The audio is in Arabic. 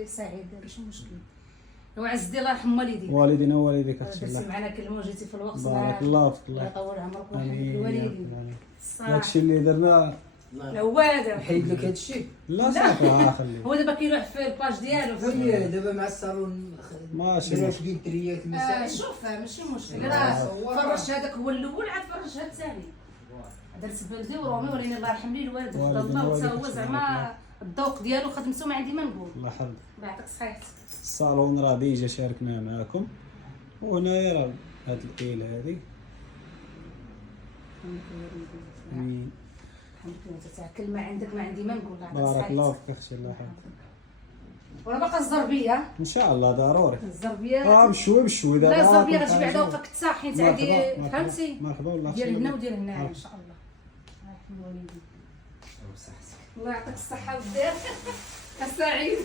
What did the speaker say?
وليدي سعيد ماشي مشكل. وعزتي الله يرحم والديك. والدينا ووالديك اختي درتي الله. معنا كلمه وجيتي في الوقت. بارك الله فيك. الله الله يطول عمرك امين ويحفظ يا الوالدين. رب. صح. داكشي اللي درنا لا هو هذا نحيد لك هذا الشيء. لا صافي خليه. هو دابا كيروح في الباج ديالو. وي دابا مع الصالون ماشي درات مشكل. ديال الدريات المسائل. شوف ماشي مشكل. راه فرج هذاك هو الاول عاد فرج هذا الثاني. درت بلدي ورومي وليني الله يرحم لي الوالد في الضوء حتى هو زعما الذوق ديالو خدمته ما عندي ما نقول. الله يحفظك. الله يعطيك صحيحتك. الصالون راه ديجا شاركناه معاكم، وهنايا راه هاد الايل هادي. امين. الحمد لله. كلمه عندك ما عندي ما نقول. الله يعطيك بارك الله صحيحتك. فيك اختي الله يحفظك. وراه باقا الزربيه. ان شاء الله ضروري. الزربيه بشوي بشوي دابا. لا الزربيه غتجي بعدا وفاك التاع حيت عندي فهمتي مرحبا والله. ديال هنا وديال هنايا ان شاء الله. الله يرحم الوالدين. الله يعطيك الصحه والخير. السعيد.